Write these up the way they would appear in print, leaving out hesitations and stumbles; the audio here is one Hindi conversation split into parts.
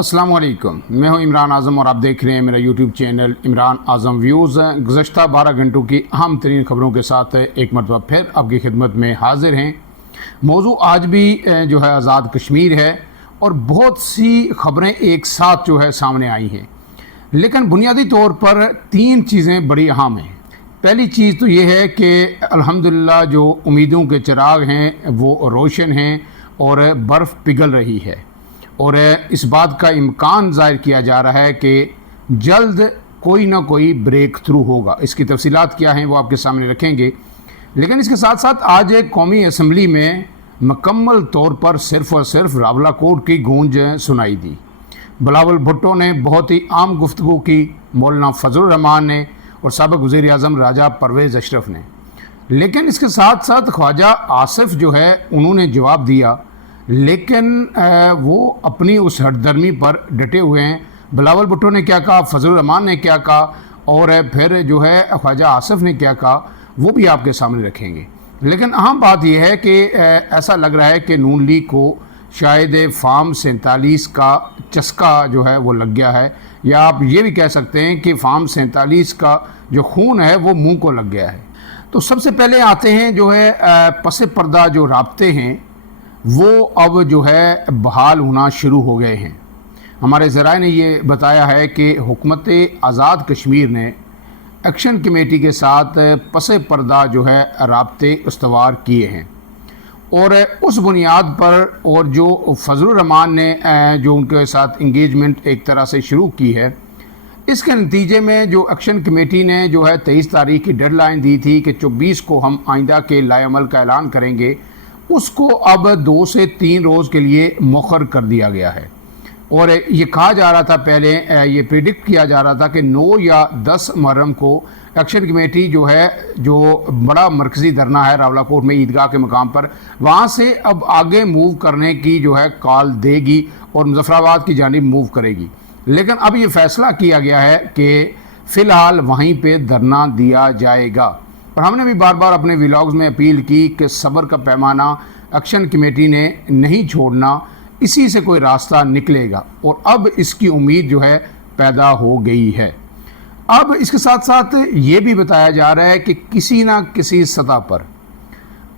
अस्सलाम वालेकुम, मैं हूं इमरान आज़म और आप देख रहे हैं मेरा यूट्यूब चैनल इमरान आज़म व्यूज़। गुज़श्ता 12 घंटों की अहम तरीन ख़बरों के साथ एक मरतबा फिर आपकी खिदमत में हाजिर हैं। मौजू आज भी जो है आज़ाद कश्मीर है और बहुत सी ख़बरें एक साथ जो है सामने आई हैं, लेकिन बुनियादी तौर पर 3 चीज़ें बड़ी अहम हैं। पहली चीज़ तो ये है कि अल्हम्दुलिल्लाह जो उम्मीदों के चिराग हैं वो रोशन हैं और बर्फ़ पिघल रही है और इस बात का इम्कान ज़ाहिर किया जा रहा है कि जल्द कोई ना कोई ब्रेक थ्रू होगा। इसकी तफसीलात क्या हैं वो आपके सामने रखेंगे, लेकिन इसके साथ साथ आज एक कौमी असम्बली में मुकम्मल तौर पर सिर्फ़ और सिर्फ रावलाकोट की गूंज सुनाई दी। बिलावल भुट्टो ने बहुत ही आम गुफ्तगू की, मौलाना फजलुर रहमान ने और साबिक़ वज़ीर आज़म राजा परवेज़ अशरफ ने, लेकिन इसके साथ साथ ख्वाजा आसिफ जो है उन्होंने जवाब दिया, लेकिन वो अपनी उस हटदर्मी पर डटे हुए हैं। बिलावल भुट्टो ने क्या कहा, फजलुर रहमान ने क्या कहा और फिर जो है ख्वाजा आसिफ ने क्या कहा वो भी आपके सामने रखेंगे। लेकिन अहम बात यह है कि ऐसा लग रहा है कि नून लीग को शायद फार्म 47 का चस्का जो है वो लग गया है, या आप ये भी कह सकते हैं कि फार्म 47 का जो खून है वो मुंह को लग गया है। तो सबसे पहले आते हैं जो है पस पर्दा जो राब्ते हैं वो अब जो है बहाल होना शुरू हो गए हैं। हमारे ज़राए ने ये बताया है कि हुकूमत आज़ाद कश्मीर ने एक्शन कमेटी के साथ पस पर्दा जो है राब्ते इस्तवार किए हैं और उस बुनियाद पर और जो फजलुर रहमान ने जो उनके साथ इंगेजमेंट एक तरह से शुरू की है, इसके नतीजे में जो एक्शन कमेटी ने जो है 23 तारीख की डेडलाइन दी थी कि 24 को हम आइंदा के लाएअमल का ऐलान करेंगे, उसको अब 2 से 3 रोज़ के लिए मौखर कर दिया गया है। और ये कहा जा रहा था, पहले ये प्रिडिक्ट किया जा रहा था कि 9 या 10 मुहर्रम को एक्शन कमेटी जो है, जो बड़ा मरकज़ी धरना है रावलाकोट में ईदगाह के मकाम पर, वहाँ से अब आगे मूव करने की जो है कॉल देगी और मुज़फ़्फ़राबाद की जानिब मूव करेगी। लेकिन अब ये फ़ैसला किया गया है कि फ़िलहाल वहीं पे धरना दिया जाएगा। और हमने भी बार बार अपने व्लॉग्स में अपील की कि सब्र का पैमाना एक्शन कमेटी ने नहीं छोड़ना, इसी से कोई रास्ता निकलेगा और अब इसकी उम्मीद जो है पैदा हो गई है। अब इसके साथ साथ ये भी बताया जा रहा है कि किसी ना किसी सतह पर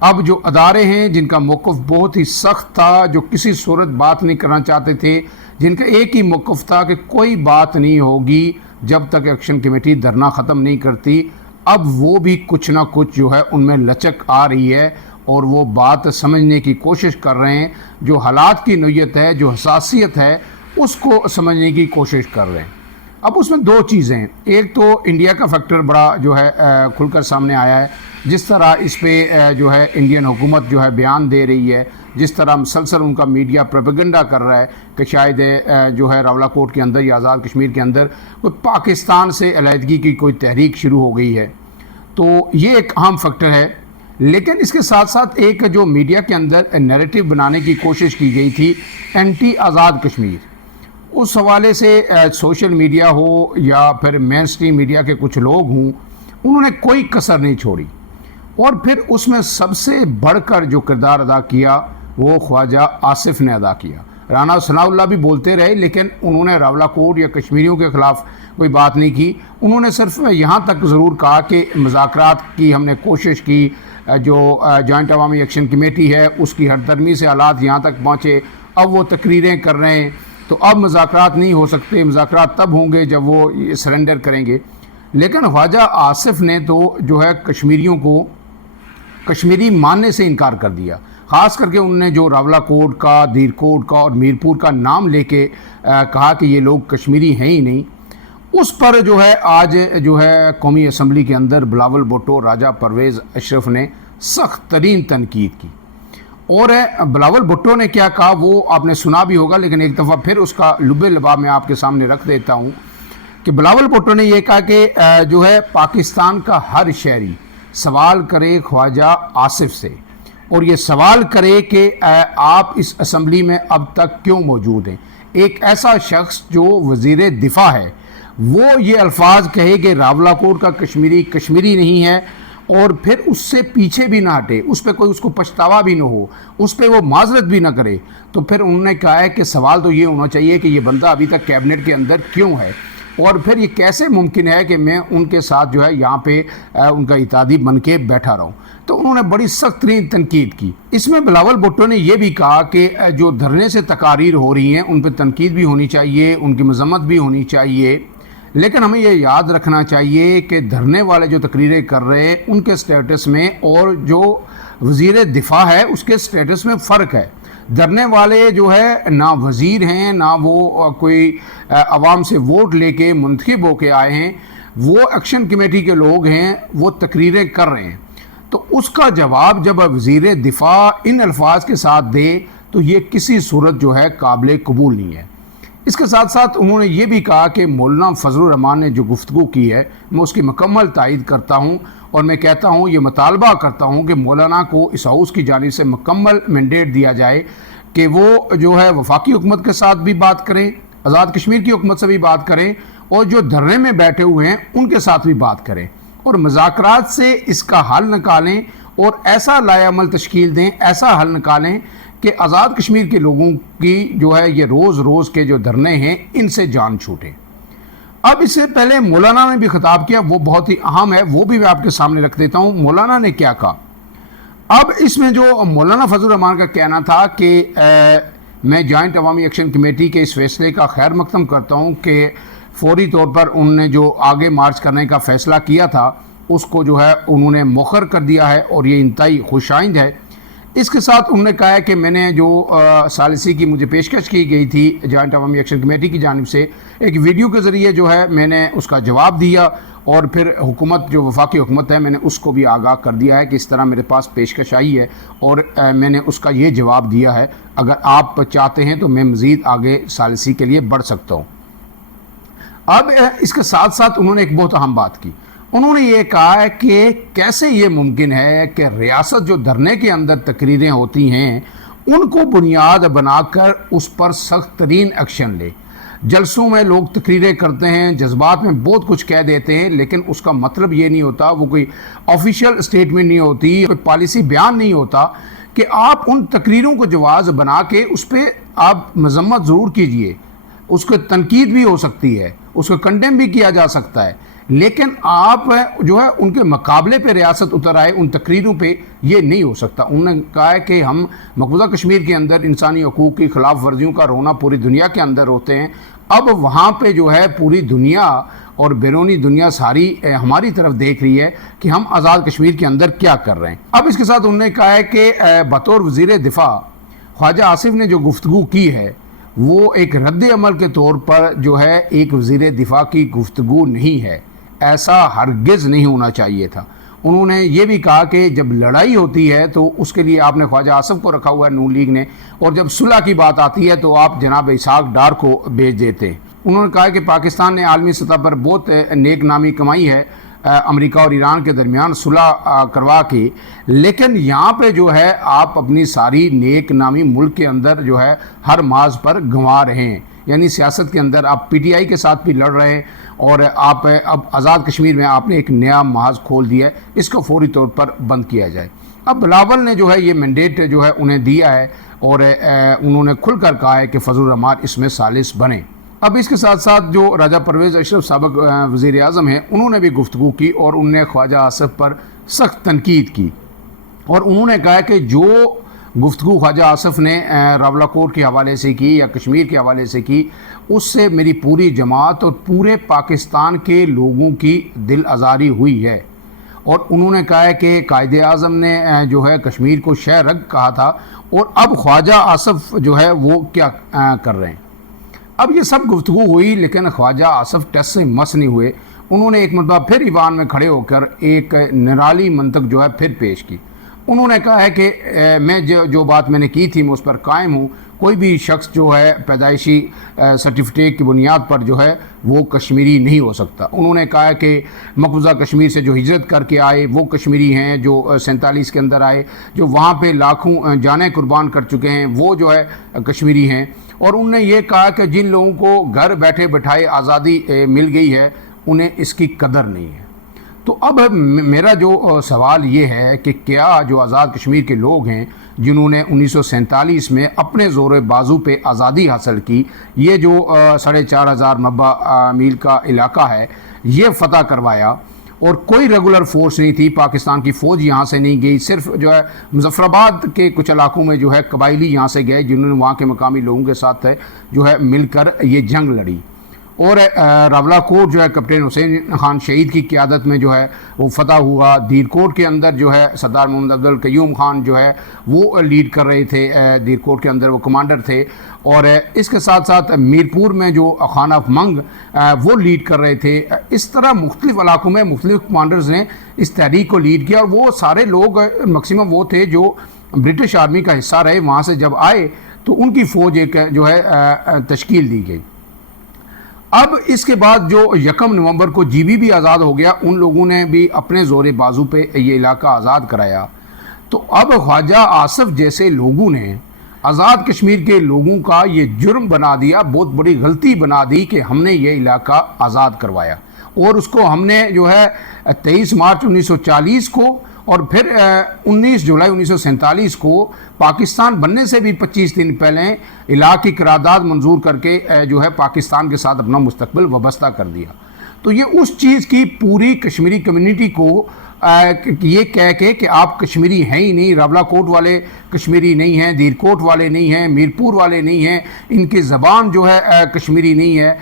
अब जो अदारे हैं जिनका मौक़िफ़ बहुत ही सख्त था, जो किसी सूरत बात नहीं करना चाहते थे, जिनका एक ही मौक़िफ़ था कि कोई बात नहीं होगी जब तक एक्शन कमेटी धरना ख़त्म नहीं करती, अब वो भी कुछ ना कुछ जो है उनमें लचक आ रही है और वो बात समझने की कोशिश कर रहे हैं। जो हालात की नोयत है, जो हसासियत है, उसको समझने की कोशिश कर रहे हैं। अब उसमें 2 चीज़ें हैं। एक तो इंडिया का फैक्टर बड़ा जो है खुलकर सामने आया है, जिस तरह इस पे जो है इंडियन हुकूमत जो है बयान दे रही है, जिस तरह मुसलसल उनका मीडिया प्रोपेगेंडा कर रहा है कि शायद जो है रावलाकोट के अंदर या आज़ाद कश्मीर के अंदर कोई पाकिस्तान से अलहदगी की कोई तहरीक शुरू हो गई है। तो ये एक अहम फैक्टर है। लेकिन इसके साथ साथ एक जो मीडिया के अंदर नैरेटिव बनाने की कोशिश की गई थी एंटी आज़ाद कश्मीर, उस हवाले से सोशल मीडिया हो या फिर मेन स्ट्रीम मीडिया के कुछ लोग हों, उन्होंने कोई कसर नहीं छोड़ी और फिर उसमें सबसे बढ़कर जो किरदार अदा किया वो ख्वाजा आसिफ ने अदा किया। राना सनाउल्लाह भी बोलते रहे, लेकिन उन्होंने रावलाकोट या कश्मीरियों के ख़िलाफ़ कोई बात नहीं की। उन्होंने सिर्फ यहाँ तक ज़रूर कहा कि मुज़ाकरात की हमने कोशिश की, जो जॉइंट अवामी एक्शन कमेटी है उसकी हरदर्मी से हालात यहाँ तक पहुँचे, अब वो तकरीरें कर रहे हैं, तो अब मुज़ाकरात नहीं हो सकते, मुज़ाकरात तब होंगे जब वो सरेंडर करेंगे। लेकिन ख्वाजा आसिफ ने तो जो है कश्मीरियों को कश्मीरी मानने से इनकार कर दिया। ख़ास करके उन्होंने जो रावलाकोट का, दीरकोट का और मीरपुर का नाम लेके कहा कि ये लोग कश्मीरी हैं ही नहीं, उस पर जो है आज जो है कौमी असम्बली के अंदर बिलावल भुट्टो, राजा परवेज़ अशरफ ने सख्त तरीन तनकीद की। और बिलावल भुट्टो ने क्या कहा वो आपने सुना भी होगा, लेकिन एक दफ़ा फिर उसका लुबे लबाब मैं आपके सामने रख देता हूँ कि बिलावल भुट्टो ने यह कहा कि जो है पाकिस्तान का हर शहरी सवाल करे ख्वाजा आसिफ से, और ये सवाल करे कि आप इस असम्बली में अब तक क्यों मौजूद हैं। एक ऐसा शख्स जो वज़ीर दिफा है वो ये अल्फाज कहे कि रावलाकोट का कश्मीरी कश्मीरी नहीं है और फिर उससे पीछे भी ना हटे, उस पर कोई उसको पछतावा भी ना हो, उस पर वो माजरत भी ना करे, तो फिर उन्होंने कहा है कि सवाल तो ये होना चाहिए कि ये बंदा अभी तक कैबिनेट के अंदर क्यों है, और फिर ये कैसे मुमकिन है कि मैं उनके साथ जो है यहाँ पे उनका इत्यादी बन के बैठा रहूँ। तो उन्होंने बड़ी सख्त तरीन तनकीद की। इसमें बिलावल भुट्टो ने यह भी कहा कि जो धरने से तकारीर हो रही हैं उन पर तनकीद भी होनी चाहिए, उनकी मजम्मत भी होनी चाहिए, लेकिन हमें यह याद रखना चाहिए कि धरने वाले जो तकरीरें कर रहे हैं उनके स्टेटस में और जो वज़ीर दिफा है उसके स्टेटस में फ़र्क है। धरने वाले जो है ना वज़ीर हैं, ना वो कोई आवाम से वोट लेके मुंतखब होके आए हैं, वो एक्शन कमेटी के लोग हैं, वो तकरीरें कर रहे हैं। तो उसका जवाब जब वज़ीर दिफा इन अल्फाज के साथ दे तो ये किसी सूरत जो है काबिल कबूल नहीं है। इसके साथ साथ उन्होंने ये भी कहा कि मौलाना फजलुर रहमान ने जो गुफ्तगू की है मैं उसकी मुकम्मल तायद करता हूँ, और मैं कहता हूँ, ये मुतालबा करता हूँ कि मौलाना को इस हाउस की जानिब से मुकम्मल मैंडेट दिया जाए कि वो जो है वफाकी हुकूमत के साथ भी बात करें, आज़ाद कश्मीर की हुकूमत से भी बात करें, और जो धरने में बैठे हुए हैं उनके साथ भी बात करें, और मुज़ाकरात से इसका हल निकालें और ऐसा लायामल तश्कील दें, ऐसा हल निकालें कि आज़ाद कश्मीर के लोगों की जो है ये रोज़ रोज़ के जो धरने हैं इनसे जान छूटे। अब इससे पहले मौलाना ने भी खिताब किया, वो बहुत ही अहम है, वो भी मैं आपके सामने रख देता हूँ। मौलाना ने क्या कहा? अब इसमें जो मौलाना फजलुर रहमान का कहना था कि मैं जॉइंट अवामी एक्शन कमेटी के इस फैसले का खैर मकदम करता हूँ कि फौरी तौर पर उन्होंने जो आगे मार्च करने का फ़ैसला किया था उसको जो है उन्होंने मौखर कर दिया है और ये इंतहाई खुशाइंद है। इसके साथ उन्होंने कहा है कि मैंने जो सालिसी की मुझे पेशकश की गई थी जॉइंट अवामी एक्शन कमेटी की जानिब से, एक वीडियो के ज़रिए जो है मैंने उसका जवाब दिया, और फिर हुकूमत जो वफाकी हुकूमत है मैंने उसको भी आगाह कर दिया है कि इस तरह मेरे पास पेशकश आई है और मैंने उसका ये जवाब दिया है। अगर आप चाहते हैं तो मैं मज़ीद आगे सालिसी के लिए बढ़ सकता हूँ। अब इसके साथ साथ उन्होंने एक बहुत अहम बात की। उन्होंने ये कहा है कि कैसे ये मुमकिन है कि रियासत जो धरने के अंदर तकरीरें होती हैं उनको बुनियाद बनाकर उस पर सख्त तरीन एक्शन ले। जलसों में लोग तकरीरें करते हैं, जज्बात में बहुत कुछ कह देते हैं, लेकिन उसका मतलब ये नहीं होता, वो कोई ऑफिशियल स्टेटमेंट नहीं होती, कोई पॉलिसी बयान नहीं होता कि आप उन तकरीरों को जवाज़ बना के उस पर आप मजम्मत ज़रूर कीजिए, उसको तनकीद भी हो सकती है, उसको कंडेम भी किया जा सकता है, लेकिन आप जो है उनके मुकाबले पे रियासत उतर आए उन तकरीरों पे, ये नहीं हो सकता। उन्होंने कहा है कि हम मकबूजा कश्मीर के अंदर इंसानी हकूक़ की खिलाफ वर्जियों का रोना पूरी दुनिया के अंदर होते हैं। अब वहाँ पे जो है पूरी दुनिया और बैरूनी दुनिया सारी हमारी तरफ देख रही है कि हम आज़ाद कश्मीर के अंदर क्या कर रहे हैं। अब इसके साथ उन्होंने कहा है कि बतौर वज़ीर दिफा ख्वाजा आसिफ ने जो गुफ्तगू की है वो एक रद्द अमल के तौर पर जो है एक वज़ीर दिफा की गुफ्तगू नहीं है, ऐसा हरगिज़ नहीं होना चाहिए था। उन्होंने ये भी कहा कि जब लड़ाई होती है तो उसके लिए आपने ख्वाजा आसिफ को रखा हुआ है नून लीग ने, और जब सुलह की बात आती है तो आप जनाब इसहाक डार को भेज देते हैं। उन्होंने कहा कि पाकिस्तान ने आलमी सतह पर बहुत नेक नामी कमाई है अमेरिका और ईरान के दरमियान सुलह करवा के, लेकिन यहाँ पे जो है आप अपनी सारी नेक नामी मुल्क के अंदर जो है हर माज पर गंवा रहे हैं। यानी सियासत के अंदर आप पीटीआई के साथ भी लड़ रहे हैं और आप अब आज़ाद कश्मीर में आपने एक नया महाज खोल दिया है, इसको फौरी तौर पर बंद किया जाए। अब बिलावल ने जो है ये मैंडेट जो है उन्हें दिया है और उन्होंने खुलकर कहा है कि फजलुर रहमान इसमें सालिस बने। अब इसके साथ साथ जो राजा परवेज़ अशरफ साबिक वज़ीर आज़म हैं उन्होंने भी गुफ्तगू की और उन्होंने ख्वाजा आसिफ पर सख्त तनकीद की, और उन्होंने कहा कि जो गुफ्तगू ख्वाजा आसिफ ने रावलाकोट के हवाले से की या कश्मीर के हवाले से की, उससे मेरी पूरी जमात और पूरे पाकिस्तान के लोगों की दिल आज़ारी हुई है। और उन्होंने कहा है कि कायदे आज़म ने जो है कश्मीर को शह रग कहा था, और अब ख्वाजा आसिफ जो है वो क्या कर रहे हैं। अब ये सब गुफ्तगू हुई, लेकिन ख्वाजा आसिफ टस से मस नहीं हुए। उन्होंने एक मरतबा फिर ईवान में खड़े होकर एक निराली मंतक जो है फिर पेश की। उन्होंने कहा है कि मैं जो बात मैंने की थी मैं उस पर कायम हूँ। कोई भी शख्स जो है पैदाइशी सर्टिफिकेट की बुनियाद पर जो है वो कश्मीरी नहीं हो सकता। उन्होंने कहा है कि मकबूजा कश्मीर से जो हिजरत करके आए वो कश्मीरी हैं, जो 47 के अंदर आए, जो वहाँ पे लाखों जानें कुर्बान कर चुके हैं वो जो है कश्मीरी हैं। और उन्होंने ये कहा कि जिन लोगों को घर बैठे बैठाए आज़ादी मिल गई है उन्हें इसकी कदर नहीं है। तो अब मेरा जो सवाल ये है कि क्या जो आज़ाद कश्मीर के लोग हैं जिन्होंने 1947 में अपने ज़ोर बाजू पे आज़ादी हासिल की, ये जो 4,500 मरबा मील का इलाका है ये फ़तह करवाया, और कोई रेगुलर फोर्स नहीं थी, पाकिस्तान की फ़ौज यहाँ से नहीं गई, सिर्फ जो है मुजफ्फराबाद के कुछ इलाकों में जो है कबायली यहाँ से गए जिन्होंने वहाँ के मकामी लोगों के साथ जो है मिलकर ये जंग लड़ी। और रावलाकोट जो है कैप्टन हुसैन खान शहीद की क़यादत में जो है वो फतह हुआ। दीरकोट के अंदर जो है सरदार मोहम्मद अब्दुल कयूम खान जो है वो लीड कर रहे थे, दीरकोट के अंदर वो कमांडर थे। और इसके साथ साथ मीरपुर में जो खान ऑफ मंग वो लीड कर रहे थे। इस तरह मुख्तलिफ इलाकों में मुख्तलिफ कमांडर्स ने इस तहरीक को लीड किया, और वो सारे लोग मैक्सिमम वो थे जो ब्रिटिश आर्मी का हिस्सा रहे। वहाँ से जब आए तो उनकी फ़ौज एक जो है तश्कील दी गई। अब इसके बाद जो 1 नवंबर को जीबी भी आज़ाद हो गया, उन लोगों ने भी अपने ज़ोर बाजू पे ये इलाका आज़ाद कराया। तो अब ख्वाजा आसिफ जैसे लोगों ने आज़ाद कश्मीर के लोगों का ये जुर्म बना दिया, बहुत बड़ी गलती बना दी कि हमने ये इलाका आज़ाद करवाया, और उसको हमने जो है 23 मार्च 1940 को और फिर 19 जुलाई 1947 को पाकिस्तान बनने से भी 25 दिन पहले इलाक़ की करारदाद मंजूर करके जो है पाकिस्तान के साथ अपना मुस्तकबिल वाबस्ता कर दिया। तो ये उस चीज़ की पूरी कश्मीरी कम्युनिटी को ये कह के कि आप कश्मीरी हैं ही नहीं, रावलाकोट वाले कश्मीरी नहीं हैं, दीरकोट वाले नहीं हैं, मीरपुर वाले नहीं हैं, इनकी ज़बान जो है कश्मीरी नहीं है,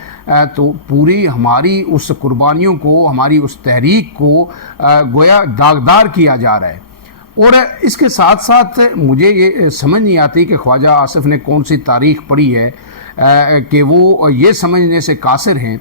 तो पूरी हमारी उस कुर्बानियों को, हमारी उस तहरीक को गोया दागदार किया जा रहा है। और इसके साथ साथ मुझे ये समझ नहीं आती कि ख्वाजा आसिफ ने कौन सी तारीख़ पढ़ी है कि वो ये समझने से कासिर हैं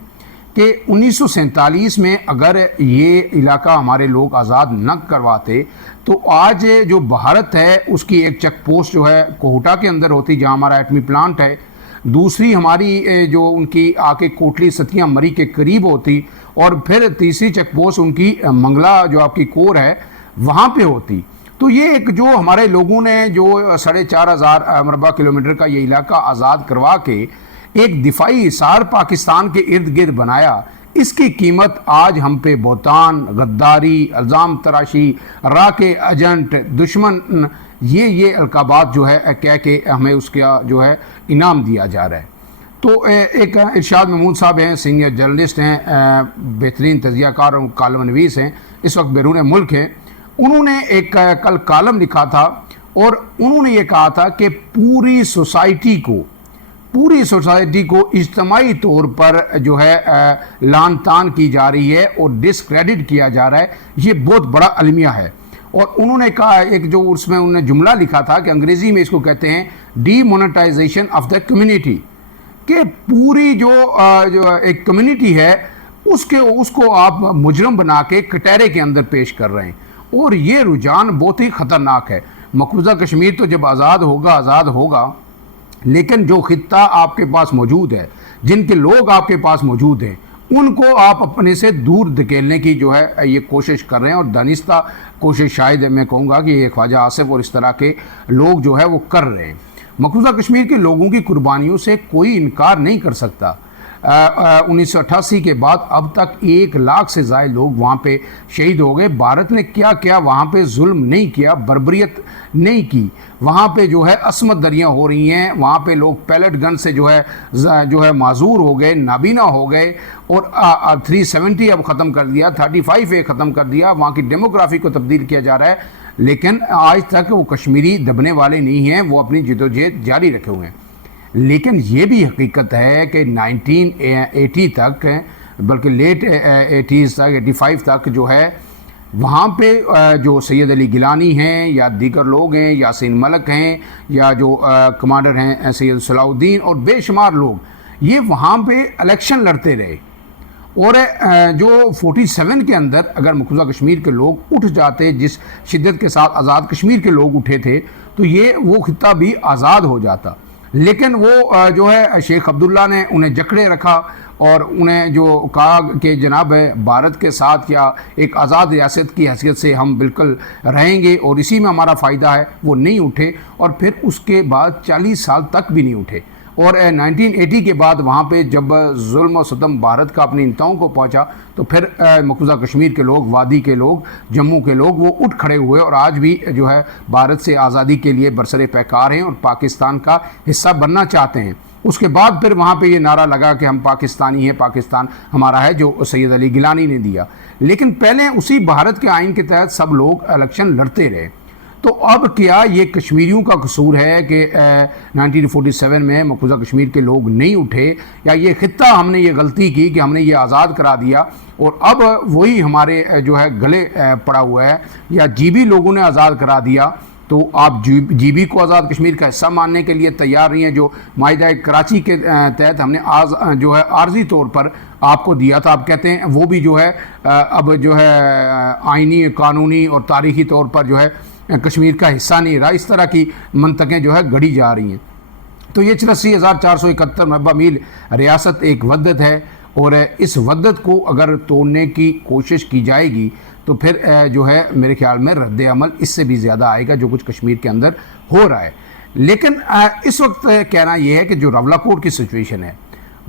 कि 1947 में अगर ये इलाका हमारे लोग आज़ाद न करवाते तो आज जो भारत है उसकी एक चेक पोस्ट जो है कोहटा के अंदर होती, जहाँ हमारा एटमी प्लांट है, दूसरी हमारी जो उनकी आके कोटली सतिया मरी के करीब होती, और फिर तीसरी चेक पोस्ट उनकी मंगला जो आपकी कोर है वहाँ पे होती। तो ये एक जो हमारे लोगों ने जो 4,500 मरबा किलोमीटर का ये इलाका आज़ाद करवा के एक दिफाई हिसार पाकिस्तान के इर्द गिर्द बनाया, इसकी कीमत आज हम पे बोतान, गद्दारी, इल्ज़ाम तराशी, राके एजेंट, दुश्मन, ये अलकाबात जो है कह के हमें उसका जो है इनाम दिया जा रहा है। तो एक इरशाद महमूद साहब हैं, सीनियर जर्नलिस्ट हैं, बेहतरीन तजियाकार और कालम नवीस हैं, इस वक्त बैरून मुल्क हैं। उन्होंने एक कल कालम लिखा था और उन्होंने ये कहा था कि पूरी सोसाइटी को इज्तमाही तौर पर जो है लान तान की जा रही है और डिसक्रेडिट किया जा रहा है, ये बहुत बड़ा अलमिया है। और उन्होंने कहा, एक जो उसमें उन्होंने जुमला लिखा था कि अंग्रेज़ी में इसको कहते हैं डीमोनेटाइजेशन ऑफ द कम्युनिटी, कि पूरी जो एक कम्युनिटी है उसको आप मुजरम बना के कटहरे के अंदर पेश कर रहे हैं, और ये रुझान बहुत ही ख़तरनाक है। मकबूजा कश्मीर तो जब आज़ाद होगा, लेकिन जो खित्ता आपके पास मौजूद है, जिनके लोग आपके पास मौजूद हैं, उनको आप अपने से दूर धकेलने की जो है ये कोशिश कर रहे हैं, और दानिस्ता कोशिश शायद मैं कहूँगा कि ये ख्वाजा आसिफ और इस तरह के लोग जो है वो कर रहे हैं। मकबूजा कश्मीर के लोगों की कुर्बानियों से कोई इनकार नहीं कर सकता। 1988 के बाद अब तक 1 लाख से ज़्यादा लोग वहाँ पे शहीद हो गए। भारत ने क्या क्या वहाँ पे जुल्म नहीं किया, बर्बरियत नहीं की। वहाँ पे जो है असमत दरियाँ हो रही हैं, वहाँ पे लोग पैलेट गन से जो है माजूर हो गए, नाबीना हो गए, और 370 अब ख़त्म कर दिया, 35A ख़त्म कर दिया, वहाँ की डेमोग्राफी को तब्दील किया जा रहा है। लेकिन आज तक वो कश्मीरी दबने वाले नहीं हैं, वो अपनी जदोजहद जारी रखे हुए हैं। लेकिन ये भी हकीकत है कि 1980 तक, बल्कि लेट 80s तक, 85 तक जो है वहाँ पे जो सैयद अली गिलानी हैं या दीगर लोग हैं, यासीन मलिक हैं, या जो कमांडर हैं सैयद सलाउद्दीन और बेशुमार लोग, ये वहाँ पे इलेक्शन लड़ते रहे। और जो 47 के अंदर अगर मकबूजा कश्मीर के लोग उठ जाते, जिस शिद्दत के साथ आज़ाद कश्मीर के लोग उठे थे, तो ये वो खित्ता भी आज़ाद हो जाता। लेकिन वो जो है शेख अब्दुल्ला ने उन्हें जकड़े रखा और उन्हें जो कहा कि जनाब है भारत के साथ या एक आज़ाद रियासत की हैसियत से हम बिल्कुल रहेंगे और इसी में हमारा फ़ायदा है, वो नहीं उठे। और फिर उसके बाद 40 साल तक भी नहीं उठे। और 1980 के बाद वहाँ पे जब जुल्म और सितम भारत का अपनी इंतहाओं को पहुँचा तो फिर मकबूजा कश्मीर के लोग, वादी के लोग, जम्मू के लोग वो उठ खड़े हुए और आज भी जो है भारत से आज़ादी के लिए बरसरे पैकार हैं और पाकिस्तान का हिस्सा बनना चाहते हैं। उसके बाद फिर वहाँ पे ये नारा लगा कि हम पाकिस्तानी हैं, पाकिस्तान हमारा है, जो सैयद अली गिलानी ने दिया। लेकिन पहले उसी भारत के आइन के तहत सब लोग इलेक्शन लड़ते रहे। तो अब क्या ये कश्मीरियों का कसूर है कि 1947 में मकबूजा कश्मीर के लोग नहीं उठे, या ये खित्ता हमने ये गलती की कि हमने ये आज़ाद करा दिया और अब वही हमारे जो है गले पड़ा हुआ है, या जीबी लोगों ने आज़ाद करा दिया तो आप जीबी को आज़ाद कश्मीर का हिस्सा मानने के लिए तैयार नहीं है, जो माहिदा कराची के तहत हमने आज जो है आर्जी तौर पर आपको दिया था। आप कहते हैं वो भी जो है अब जो है आइनी, कानूनी और तारीखी तौर पर जो है कश्मीर का हिस्सा नहीं रहा। इस तरह की मंतकें जो है गढ़ी जा रही हैं। तो ये 84,471 मरबा मील रियासत एक वदत है और इस वदत को अगर तोड़ने की कोशिश की जाएगी तो फिर जो है मेरे ख्याल में रद्द अमल इससे भी ज़्यादा आएगा जो कुछ कश्मीर के अंदर हो रहा है। लेकिन इस वक्त कहना यह है कि जो रवलाकोट की सिचुएशन है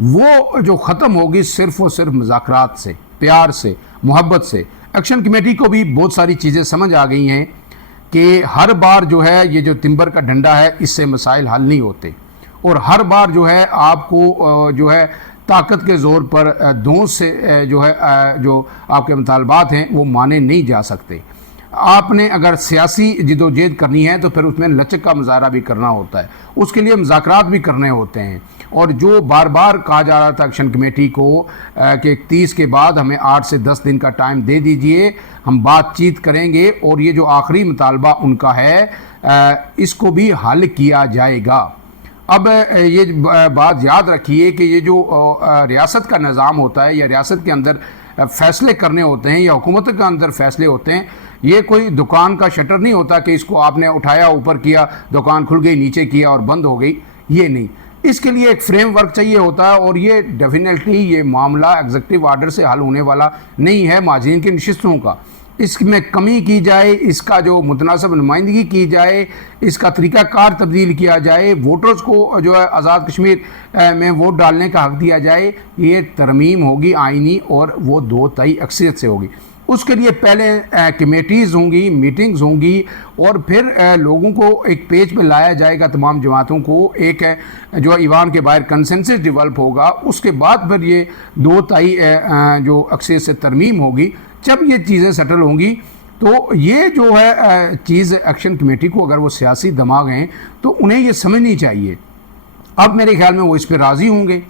वो जो ख़त्म होगी सिर्फ और सिर्फ मुज़ाकरात से, प्यार से, मोहब्बत से। एक्शन कमेटी को भी बहुत सारी चीज़ें समझ आ गई हैं कि हर बार जो है ये जो तिम्बर का डंडा है इससे मसाइल हल नहीं होते और हर बार जो है आपको जो है ताकत के ज़ोर पर दोस्त से जो है जो आपके मुतालबात हैं वो माने नहीं जा सकते। आपने अगर सियासी जिदोजहद करनी है तो फिर उसमें लचक का मुजाहरा भी करना होता है, उसके लिए मुज़ाकरात भी करने होते हैं। और जो बार बार कहा जा रहा था एक्शन कमेटी को कि 30 के बाद हमें 8 से 10 दिन का टाइम दे दीजिए, हम बातचीत करेंगे और ये जो आखिरी मुतालबा उनका है इसको भी हल किया जाएगा। अब ये बात याद रखिए कि ये जो रियासत का निज़ाम होता है या रियासत के अंदर फ़ैसले करने होते हैं या हुकूमत के अंदर फ़ैसले होते हैं, ये कोई दुकान का शटर नहीं होता कि इसको आपने उठाया, ऊपर किया, दुकान खुल गई, नीचे किया और बंद हो गई। ये नहीं, इसके लिए एक फ्रेमवर्क चाहिए होता है और ये डेफिनेटली ये मामला एग्जीक्यूटिव आर्डर से हल होने वाला नहीं है। माजिन की नशिस्तों का इसमें कमी की जाए, इसका जो मुतनासिब नुमाइंदगी की जाए, इसका तरीक़ाकार तब्दील किया जाए, वोटर्स को जो है आज़ाद कश्मीर में वोट डालने का हक़ दिया जाए, ये तरमीम होगी आइनी और वो 2/3 अक्सरियत से होगी। उसके लिए पहले कमेटीज़ होंगी, मीटिंग्स होंगी और फिर लोगों को एक पेज पे लाया जाएगा, तमाम जमातों को एक जो ईवान के बाहर कंसेंसस डेवलप होगा। उसके बाद फिर ये 2/3 जो अक्सरियत से तरमीम होगी। जब ये चीज़ें सेटल होंगी तो ये जो है चीज़ एक्शन कमेटी को, अगर वो सियासी दिमाग हैं तो उन्हें ये समझनी चाहिए। अब मेरे ख्याल में वो इस पर राज़ी होंगे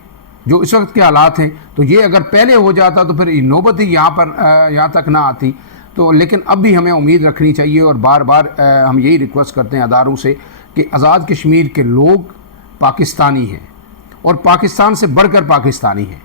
जो इस वक्त के हालात हैं। तो ये अगर पहले हो जाता तो फिर नौबत ही यहाँ तक ना आती। तो लेकिन अब भी हमें उम्मीद रखनी चाहिए और बार बार हम यही रिक्वेस्ट करते हैं अदारों से कि आज़ाद कश्मीर के लोग पाकिस्तानी हैं और पाकिस्तान से बढ़कर पाकिस्तानी हैं,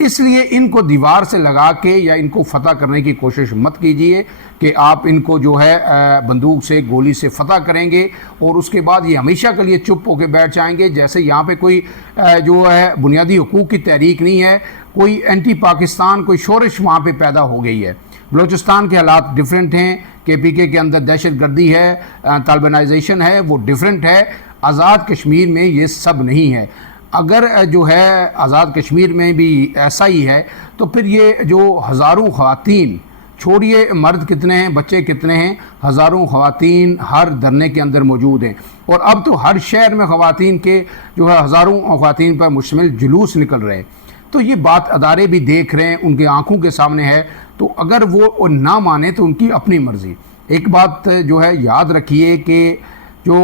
इसलिए इनको दीवार से लगा के या इनको फतह करने की कोशिश मत कीजिए कि आप इनको जो है बंदूक से, गोली से फतह करेंगे और उसके बाद ये हमेशा के लिए चुप होकर बैठ जाएंगे। जैसे यहाँ पे कोई जो है बुनियादी हुकूक की तहरीक नहीं है, कोई एंटी पाकिस्तान कोई शोरश वहाँ पे पैदा हो गई है। बलूचिस्तान के हालात डिफरेंट हैं, KPK के अंदर दहशत गर्दी है, तालिबानाइजेशन है, वो डिफरेंट है। आज़ाद कश्मीर में ये सब नहीं है। अगर जो है आज़ाद कश्मीर में भी ऐसा ही है तो फिर ये जो हज़ारों ख़वातीन, छोड़िए मर्द कितने हैं, बच्चे कितने हैं, हज़ारों ख़वातीन हर धरने के अंदर मौजूद हैं और अब तो हर शहर में ख़वातीन के जो है हज़ारों ख़वातीन पर मुश्तमिल जुलूस निकल रहे हैं। तो ये बात अदारे भी देख रहे हैं, उनकी आंखों के सामने है। तो अगर वो ना माने तो उनकी अपनी मर्ज़ी। एक बात जो है याद रखिए कि जो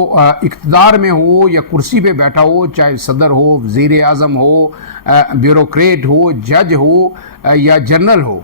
इक़्तिदार में हो या कुर्सी पे बैठा हो, चाहे सदर हो, वज़ीर आज़म हो, ब्यूरोक्रेट हो, जज हो या जनरल हो,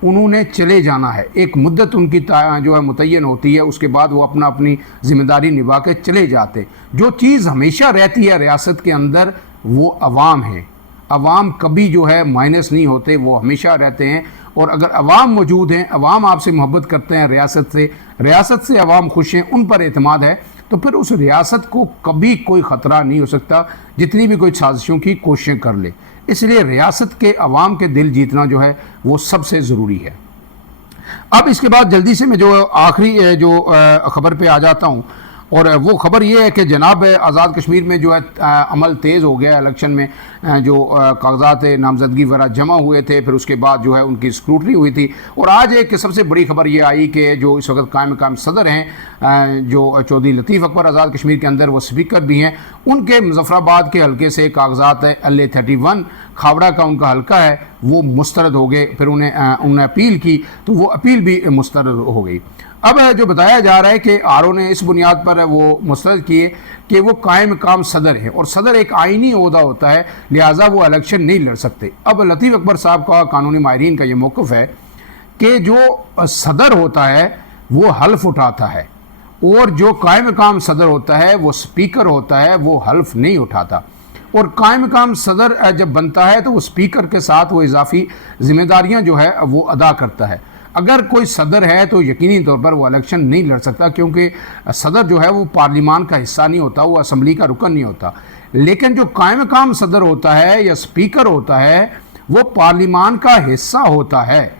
उन्होंने चले जाना है। एक मुद्दत उनकी जो है मुतय्यन होती है, उसके बाद वो अपनी ज़िम्मेदारी निभा के चले जाते। जो चीज़ हमेशा रहती है रियासत के अंदर वो अवाम है। अवाम कभी जो है माइनस नहीं होते, वो हमेशा रहते हैं। और अगर अवाम मौजूद हैं, अवाम आपसे मोहब्बत करते हैं, रियासत से अवाम खुश हैं, उन पर एतमाद है, तो फिर उस रियासत को कभी कोई ख़तरा नहीं हो सकता, जितनी भी कोई साजिशों की कोशिशें कर ले। इसलिए रियासत के अवाम के दिल जीतना जो है वो सबसे ज़रूरी है। अब इसके बाद जल्दी से मैं जो आखिरी जो ख़बर पे आ जाता हूँ और वो खबर ये है कि जनाब आज़ाद कश्मीर में जो है अमल तेज़ हो गया इलेक्शन में, जो कागजात नामजदगी वगैरह जमा हुए थे, फिर उसके बाद जो है उनकी स्क्रूटनी हुई थी। और आज एक सबसे बड़ी खबर ये आई कि जो इस वक्त कायम मकाम सदर हैं, जो चौधरी लतीफ़ अकबर आज़ाद कश्मीर के अंदर वो स्पीकर भी हैं, उनके मुजफ्फराबाद के हल्के से कागजात LA-31 खावड़ा का उनका हल्का है वो मुस्तरद हो गए। फिर उन्हें अपील की तो वो अपील भी मुस्तरद हो गई। अब जो बताया जा रहा है कि RO ने इस बुनियाद पर वो मुस्तरद किए कि वो कायम मकाम सदर है और सदर एक आइनी ओहदा होता है, लिहाजा वो इलेक्शन नहीं लड़ सकते। अब लतीफ़ अकबर साहब का, कानूनी माहिरीन का ये मौक़िफ़ है कि जो सदर होता है वो हल्फ उठाता है और जो कायम मकाम सदर होता है वो स्पीकर होता है, वो हल्फ नहीं उठाता। और कायम मकाम सदर जब बनता है तो वो स्पीकर के साथ वो इजाफी जिम्मेदारियां जो है वो अदा करता है। अगर कोई सदर है तो यकीनी तौर पर वो इलेक्शन नहीं लड़ सकता, क्योंकि सदर जो है वो पार्लिमान का हिस्सा नहीं होता, वो असम्बली का रुकन नहीं होता। लेकिन जो कायम मकाम सदर होता है या स्पीकर होता है वो पार्लिमान का हिस्सा होता है।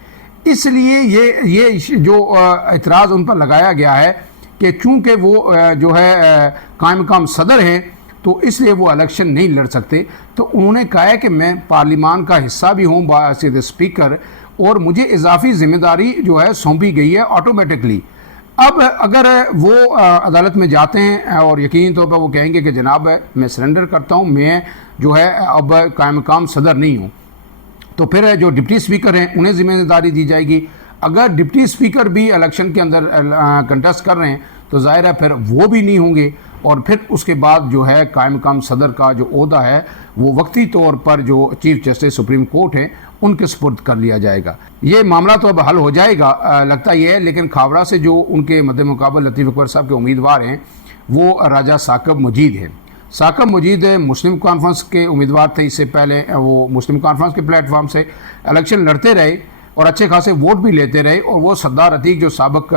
इसलिए ये जो एतराज़ उन पर लगाया गया है कि चूँकि वो जो है कायम मकाम सदर है तो इसलिए वो इलेक्शन नहीं लड़ सकते। तो उन्होंने कहा है कि मैं पार्लिमान का हिस्सा भी हूँ बासिद स्पीकर, और मुझे इजाफी जिम्मेदारी जो है सौंपी गई है ऑटोमेटिकली। अब अगर वो अदालत में जाते हैं और यकीनी तौर पर वो कहेंगे कि जनाब मैं सरेंडर करता हूँ, मैं जो है अब कायम मकाम सदर नहीं हूँ, तो फिर जो डिप्टी स्पीकर हैं उन्हें जिम्मेदारी दी जाएगी। अगर डिप्टी स्पीकर भी इलेक्शन के अंदर कंटेस्ट कर रहे हैं तो जाहिर है फिर वो भी नहीं होंगे, और फिर उसके बाद जो है कायम मकाम सदर का जो ओहदा है वो वक्ती तौर पर जो चीफ जस्टिस सुप्रीम कोर्ट हैं उनके सुपुर्द कर लिया जाएगा। ये मामला तो अब हल हो जाएगा लगता ही है। लेकिन खावड़ा से जो उनके मद्दे मुकाबल लतीफ़ अकबर साहब के उम्मीदवार हैं वो राजा साकब मजीद हैं। साकब मजीद मुस्लिम कॉन्फ्रेंस के उम्मीदवार थे, इससे पहले वो मुस्लिम कॉन्फ्रेंस के प्लेटफॉर्म से इलेक्शन लड़ते रहे और अच्छे खासे वोट भी लेते रहे। और वो सरदार अतीक जो साबिक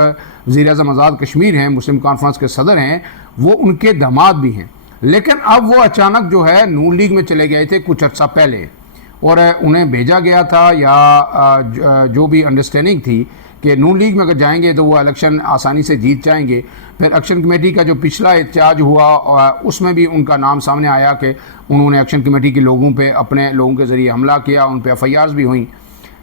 वज़ीर-ए-आज़म आज़ाद कश्मीर हैं, मुस्लिम कॉन्फ्रेंस के सदर हैं, वो उनके दामाद भी हैं। लेकिन अब वो अचानक जो है नून लीग में चले गए थे कुछ अर्सा पहले, और उन्हें भेजा गया था या जो भी अंडरस्टैंडिंग थी कि नून लीग में अगर जाएंगे तो वो इलेक्शन आसानी से जीत जाएंगे। फिर एक्शन कमेटी का जो पिछला एहतजाज हुआ उसमें भी उनका नाम सामने आया कि उन्होंने एक्शन कमेटी के लोगों पे अपने लोगों के ज़रिए हमला किया, उन पर FIRs भी हुई।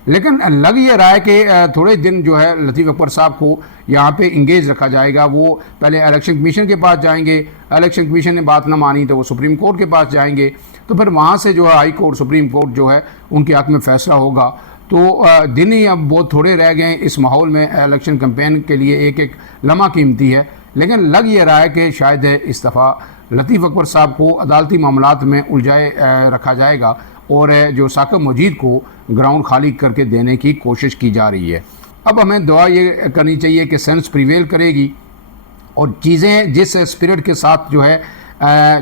लेकिन लग ये रहा है कि थोड़े दिन जो है लतीफ़ अकबर साहब को यहाँ पे इंगेज रखा जाएगा। वो पहले इलेक्शन कमीशन के पास जाएंगे, इलेक्शन कमीशन ने बात ना मानी तो वो सुप्रीम कोर्ट के पास जाएंगे, तो फिर वहाँ से जो है हाई कोर्ट सुप्रीम कोर्ट जो है उनके हक़ में फ़ैसला होगा। तो दिन ही अब बहुत थोड़े रह गए इस माहौल में। इलेक्शन कैंपेन के लिए एक एक लम्हा कीमती है। लेकिन लग ये रहा है कि शायद इस दफ़ा लतीफ़ अकबर साहब को अदालती मामलात में उलझाए रखा जाएगा और जो साकब मजीद को ग्राउंड खाली करके देने की कोशिश की जा रही है। अब हमें दुआ ये करनी चाहिए कि सेंस प्रिवेल करेगी और चीज़ें जिस स्पिरिट के साथ जो है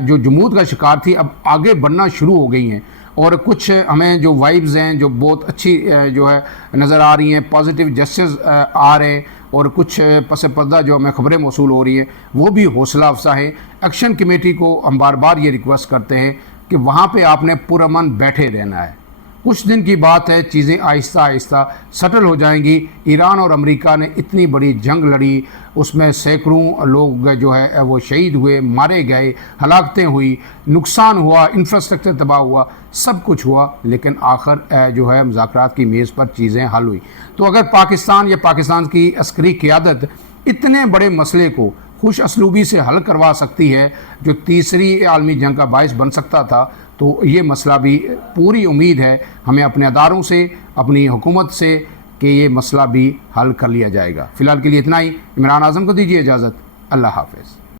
जो जमूद का शिकार थी अब आगे बढ़ना शुरू हो गई हैं। और कुछ हमें जो वाइब्स हैं जो बहुत अच्छी जो है नज़र आ रही हैं, पॉजिटिव जस्टिस आ रहे हैं, और कुछ पस पर्दा जो हमें खबरें मौसूल हो रही हैं वो भी हौसला अफजा है। एक्शन कमेटी को हम बार बार ये रिक्वेस्ट करते हैं कि वहाँ पे आपने पुरअमन बैठे रहना है। कुछ दिन की बात है, चीज़ें आहिस्ता आहिस्ता सेटल हो जाएंगी। ईरान और अमेरिका ने इतनी बड़ी जंग लड़ी, उसमें सैकड़ों लोग जो है वो शहीद हुए, मारे गए, हलाकतें हुई, नुकसान हुआ, इंफ्रास्ट्रक्चर तबाह हुआ, सब कुछ हुआ, लेकिन आखिर जो है मुज़ाकरात की मेज़ पर चीज़ें हल हुई। तो अगर पाकिस्तान या पाकिस्तान की अस्करी क़यादत इतने बड़े मसले को खुश असलूबी से हल करवा सकती है जो तीसरी आलमी जंग का बायस बन सकता था, तो ये मसला भी पूरी उम्मीद है हमें अपने अदारों से, अपनी हुकूमत से कि ये मसला भी हल कर लिया जाएगा। फ़िलहाल के लिए इतना ही। इमरान आज़म को दीजिए इजाज़त। अल्लाह हाफ़िज़।